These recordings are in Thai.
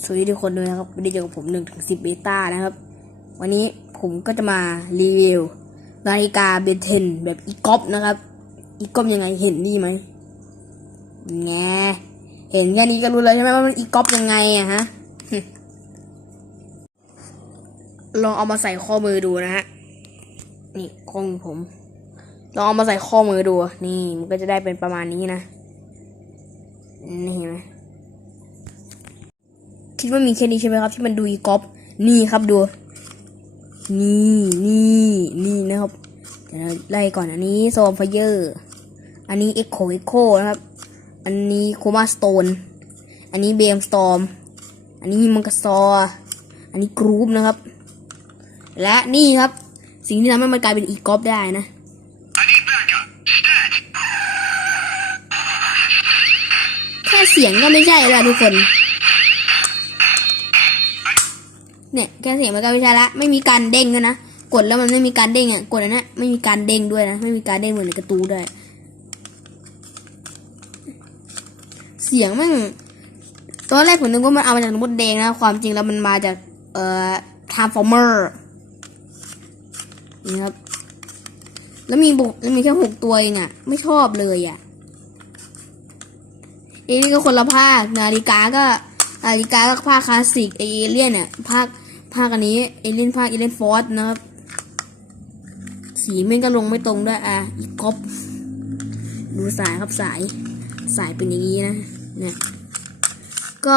สวัสดีทุกคนด้วยนะครับวันนี้เจอกับผมหนึ่งถึงสิบเบต้านะครับ วันนี้ผมก็จะมารีวิวนาฬิกาเบเทนแบบอีกอฟนะครับ อีกอฟยังไงเห็นนี่ไหมแงเห็นแค่นี้ก็รู้เลยใช่ไหมว่ามันอีกอฟยังไงอะฮะลองเอามาใส่ข้อมือดูนะฮะนี่ข้อมือผม ลองเอามาใส่ข้อมือดู นี่มันก็จะได้เป็นประมาณนี้นะนี่เห็นไหม คิดว่ามีแค่นี้ใช่ไหมครับ ที่มันดูอีกอฟนี่ครับดู นี่นี่นี่นะครับเดี๋ยวไล่ก่อนอันนี้โซมไฟเยอร์อันนี้เอ็กโคเอ็กโคนะครับ อันนี้โคมาสโตน อันนี้เบมสตอม อันนี้มังกรซอ อันนี้กรูปนะครับ และนี่ครับ สิ่งที่ทำให้มันกลายเป็นอีกอฟได้นะแค่เสียงก็ไม่ใช่แล้วทุกคน เนี่ยแค่เสียงมันก็ไม่ใช่ละไม่มีการเด้งด้วยนะกดแล้วมันไม่มีการเด้งอะกดอันนั้ไม่มีการเด้งด้วยนะไม่มีการเด้งเหมือนในกร์ตูด้วยเสียงมันตอนแรกผมนึกว่ามันเอามาจากมดแดงนะความจริงแล้วมันมาจากเอ่อ transformer นี่ครับแล้วมีบุกแล้วมีแค่หกตัวเองอะ ไม่ชอบเลยอะเอเลี่ก็คนละภาคนาฬิกาก็นาฬิกาก็ภาคคลาสสิกเอเลี่ยนเนี่ยภาค ภาคอันนี้เอเลี่ยนภาคเอเลี่ยนฟอร์สนะครับ สีมันก็ลงไม่ตรงด้วยอะอีกครบดูสายครับสายสายเป็นอย่างนี้นะเนี่ยก็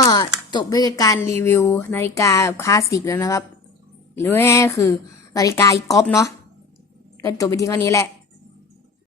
จบด้วยการรีวิวนาฬิกาแบบคลาสสิกแล้วนะครับ หรือแน่คือนาฬิกาอีกครบเนาะก็จบไปที่แค่นี้แหละ